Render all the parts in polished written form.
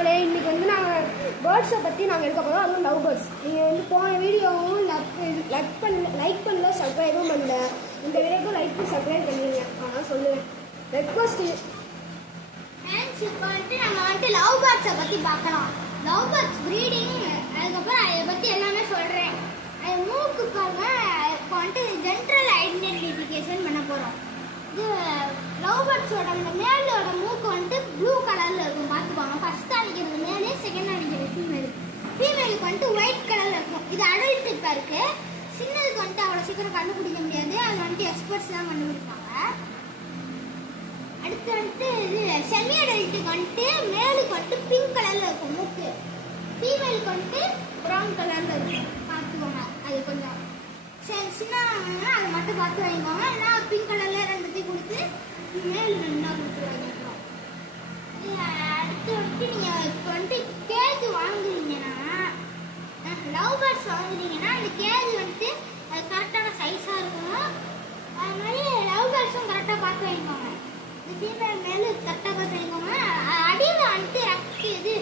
மக்களே, இன்றைக்கி வந்து நாங்கள் பேர்ட்ஸை பற்றி நாங்கள் எடுக்க போகிறோம். அதுவும் லவ் பேர்ட்ஸ். நீங்கள் வந்து போன வீடியோவும் லைக் பண்ணல, சப்ஸ்கிரைபும் பண்ணல. இந்த வீடியோக்கும் லைக் சப்ஸ்கிரைப் பண்ணிடுங்க. அதான் சொல்லுவேன். ரெக்வஸ்ட் இப்போ நம்ம லவ் பேர்ட்ஸை பற்றி பார்க்கலாம். லவ் பேர்ட்ஸ் ப்ரீடிங், அதுக்கப்புறம் அதை பற்றி எல்லாமே சொல்கிறேன். அது மூக்குக்காக இப்போ ஜென்ரல் ஐடென்டிஃபிகேஷன் பண்ண போகிறோம். இது லவ் பேர்ட்ஸோட அந்த மேலோட மூக்கு ப்ளூ கலரில் இருக்கும். பார்த்துக்கோங்க. ஃபர்ஸ்ட் அடிக்கிறது மேலே, செகண்ட் அடிக்கிறது ஃபீமேல். ஃபீமேலுக்கு ஒயிட் கலரில் இருக்கும். இது அடல்ட்டுக்காக இருக்குது. சின்னதுக்கு அவ்வளோ சீக்கிரம் கண்டுபிடிக்க முடியாது. அது எக்ஸ்பர்ட்ஸ் தான் கண்டுபிடிப்பாங்க. அடுத்து இது செமி அடல்ட்டுக்கு மேலுக்கு பிங்க் கலரில் இருக்கும் மூக்கு. ஃபீமேலுக்கு ப்ரௌன் கலரில் இருக்கும். பார்த்துக்கோங்க. அது கொஞ்சம் சின்ன அதை மட்டும் பார்த்து வாங்கிக்கோங்க. ஏன்னா பிங்க் கலரில் ரெண்டுத்தையும் கொடுத்து மேல் ரெண்டாக கொடுத்து வாங்கிக்கலாம். அடுத்து நீங்கள் இப்போ கேஜ் வாங்குறீங்கன்னா, லவ் பேர்ட்ஸ் வாங்குறீங்கன்னா அந்த கேஜ் அது கரெக்டான சைஸாக இருக்கணும். அது மாதிரி லவ் பேர்ட்ஸும் கரெக்டாக பார்த்து வாங்கிக்கோங்க. இந்த ஃபீமேல் மேலே கரெக்டாக பார்த்து வாங்கிக்கோங்க. அடியில் இது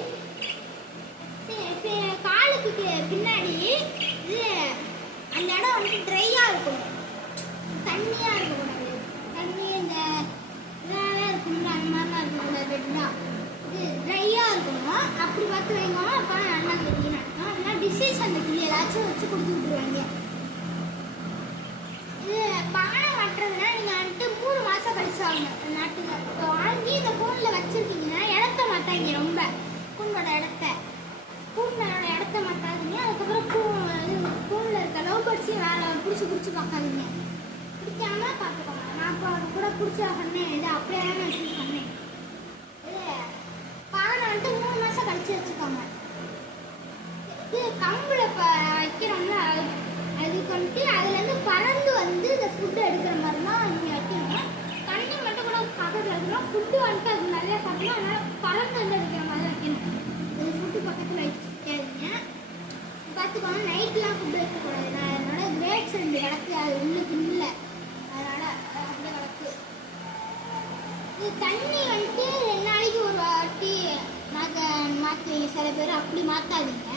காலுக்கு பின்னாடி இது அந்த இடம் ட்ரையாக இருக்கணும். தண்ணியாக இருக்கக்கூடாது. தண்ணி இந்த இதாக இருக்கணும்ல, அந்த மாதிரிலாம் இருக்கக்கூடாது. இது ட்ரையாக இருக்கணும். அப்படி பார்த்து வைக்கணும். அப்போ நல்லா கிளி நடக்கும். இல்லைனா டிசீஸ் அந்த கிளி ஏதாச்சும் வச்சு கொடுத்து விட்டுருவாங்க. இது பானம் கட்டுறதுனா நீங்கள் 3 மாதம் கழிச்சு வாங்க நாட்டுக்கு. இப்போ வாங்கி இந்த கூண்டில் வச்சுருக்கீங்கன்னா இடத்த மாட்டாங்க. ரொம்ப கூண்டோட இடத்த மாட்டாதீங்க. அதுக்கப்புறம் கூண்டில் இருக்க லவ் பேர்ட்ஸையும் வேலை பிடிச்சி பார்க்காதீங்க. பிடிக்காம பார்த்துக்கோங்க. நான் இப்போ கூட பிடிச்ச சொன்னேன். இது அப்படியே தான் நான் சொன்னேன். இது பானை 3 மாதம் கழிச்சு வச்சுக்கோங்க. இது கம்பில் வைக்கிறோம்ல, அதுக்கு அதுலேருந்து பறந்து இந்த ஃபுட்டு எடுக்கிற மாதிரி தான் நீங்கள் வைக்கணும். தண்ணி மட்டும் கூட பக்கத்தில் வைக்கணும். ஃபுட்டு அது நிறையா பார்க்கணும். அதனால் பறந்து எடுக்கிற மாதிரி வைக்கணும். இது ஃபுட்டு பக்கத்தில் வைக்காதீங்க. பார்த்துக்கோங்க. நைட்லாம் ஃபுட்டு வைக்கக்கூடாது. அதனால கிரேட்ஸ் 2 கிடக்கு. அது உள்ளுக்கு இல்லை. அதனால் அப்படியே கிடக்கு. இது தண்ணி 2 நாளைக்கு ஒரு வாட்டி மாற்றுவீங்க. சில பேர் அப்படி மாற்றாதீங்க.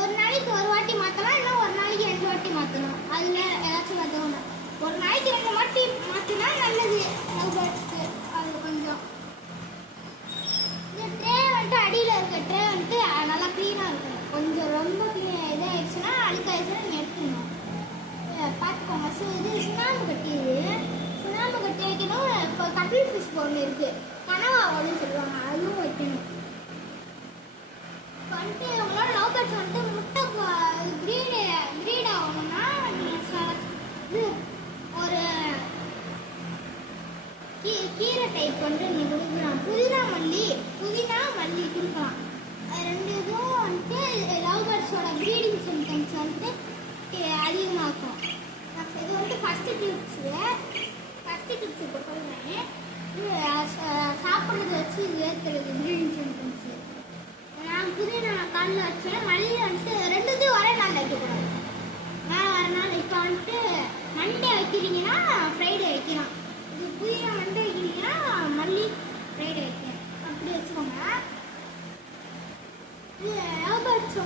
ஒரு நாளைக்கு ஒரு வாட்டி மாற்றலாம். இல்லை ஒரு நாளைக்கு 2 வாட்டி மாற்றணும். அதில் ஏதாச்சும் மாற்றணும். ஒரு நாளைக்கு 2 வாட்டி மாற்றினா நல்லது லவ் பேர்ட்ஸ்க்கு. அது கொஞ்சம் இந்த ட்ரே அடியில் இருக்க ட்ரே நல்லா க்ளீனாக இருக்கணும். கொஞ்சம் ரொம்ப இதாகிடுச்சுன்னா அழுக்காயிடுச்சுன்னா நீங்கள் எடுத்துக்கணும். பார்த்துக்கோங்க. இது சுண்ணாம்பு கட்டி. சுண்ணாம்பு கட்டி வைக்கணும். இப்போ கட்டில் ஃபிஷ் ஒன்று இருக்குது, கனவாவோன்னு சொல்லுவாங்க. அதுவும் வைக்கணும். உங்களோட லவ் பேர்ட்ஸ் முட்டை ப்ரீட் ஆகணும்னா நீங்கள் ஒரு கீரை டைப் நீங்கள் கொடுக்கலாம். புதினா மல்லி கொடுக்கலாம். அது 2 இதுவும் லவ் பேர்ட்ஸோட ப்ரீடிங் சிம்டம்ஸ் அதிகமாக்கும். இது ஃபஸ்ட்டு டிப்ஸ் இப்போ சொல்கிறேன். இது சாப்பிட்றது வச்சு ஏற்றுறது ப்ரீடிங் சிம்டம்ஸு. நான் புதினா காலில் வச்சேன். மல்லி 2 ஒரே நாள் வைக்கக்கூடாது. நான் வர நாள் இப்போ மண்டே வைக்கிறீங்கன்னா ஃப்ரைடே வைக்கலாம். இது புதினா மண்டே வைக்கிறீங்கன்னா மல்லி ஃப்ரைடே வைக்கிறேன். அப்படி வச்சுக்கோங்க. இது லவ் பேர்ட்ஸ்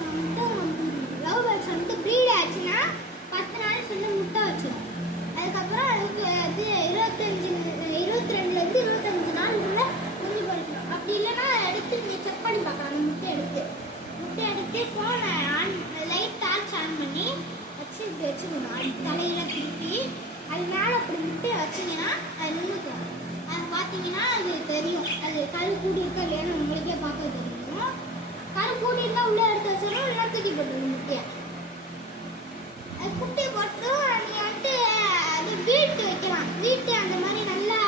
ப்ரீட் ஆச்சுன்னா 10 நாள் முட்டை வச்சிடும். அதுக்கப்புறம் அதுக்கு இது 22 25 நாள் உள்ள குஞ்சு பொரிக்கணும். அப்படி இல்லைன்னா எடுத்து நீங்கள் செக் பண்ணி பார்க்கலாம். அந்த முட்டை எடுத்து ஃபோனை லைட் டார்ச் ஆன் பண்ணி வச்சுக்கணும். தலையில் திருப்பி அது மேலே அப்படி முட்டையை வச்சிங்கன்னா அது நின்றுக்கும். அது பார்த்தீங்கன்னா அது தெரியும். அது கரு கூடி இருக்கா இல்லையான்னு உங்களுக்கே பார்க்க தெரியும். கரு கூடி இருந்தால் உள்ளே எடுத்து வச்சிடணும். இல்லைனா தூக்கி போட்டுருங்க முட்டையை. அது குட்டியை போட்டு நீங்கள் அது வீட்டு வைக்கலாம். வீட்டு அந்த மாதிரி நல்லா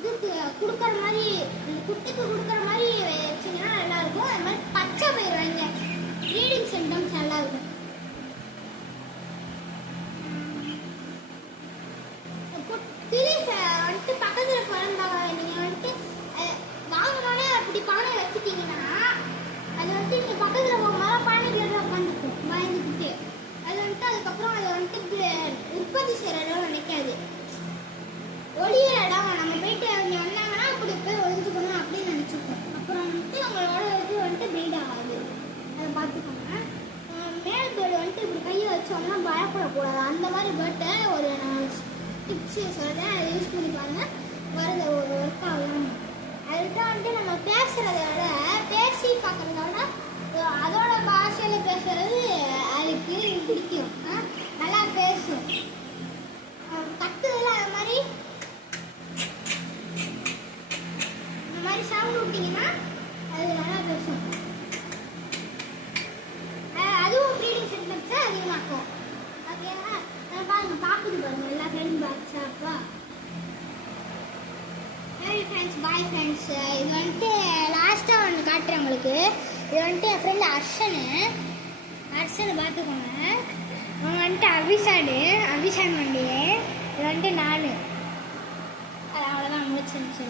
இதுக்கு கொடுக்குற மாதிரி, குட்டிக்கு கொடுக்குற மாதிரி வச்சிங்கன்னா நல்லாயிருக்கும். அது மாதிரி பச்சை பயிர் வைங்க. ப்ரீடிங் சிம்டம்ஸ் நல்லாயிருக்கும். கிளி பக்கத்தில் பிறந்தாங்க. நீங்கள் வாங்கினோடனே அப்படி பானை வச்சுட்டீங்கன்னா அது நீங்கள் பக்கத்தில் போகும்போது பானைக்குள்ள உட்காந்துக்கும் பயந்துக்கிட்டு. அது அதுக்கப்புறம் அதை உற்பத்தி செய்கிற இடம் நினைக்காது. ஒளியிற இடம் நம்ம போயிட்டு அவங்க வந்தாங்கன்னா அப்படி போய் ஒழிஞ்சுக்கணும் அப்படின்னு நினச்சிப்போம். அப்புறம் உங்களோட இது இவங்கள்ட்ட வந்துட்டு நம்ம பேசுறத விட பேசி பார்க்கறத விட அதோட பாஷையில பேசுறது அதுக்கு பிடிக்கும். நல்லா பேசும். கத்துதல அது மாதிரி இந்த மாதிரி சவுண்ட் விட்டீங்கன்னா அது நல்லா பேசும். அதுவும் ப்ரீடிங் சென்டென்ஸை அதிகமாக்கும். ஓகேவா? பாருங்க பார்க்குது பாருங்க எல்லா ஃப்ரெண்ட் வாட்ஸ்அப்பா. சரி ஃப்ரெண்ட்ஸ், பாய் ஃப்ரெண்ட்ஸ். இது வந்துட்டு லாஸ்ட்டாக ஒன்று காட்டுறேன் உங்களுக்கு. இது வந்துட்டு என் ஃப்ரெண்டு அர்ஷனை பார்த்துக்கோங்க. அவங்க வந்துட்டு அபிஷான் வண்டியே. இது வந்துட்டு நான். அது அவ்வளோதான் முடிச்சிருந்துச்சு.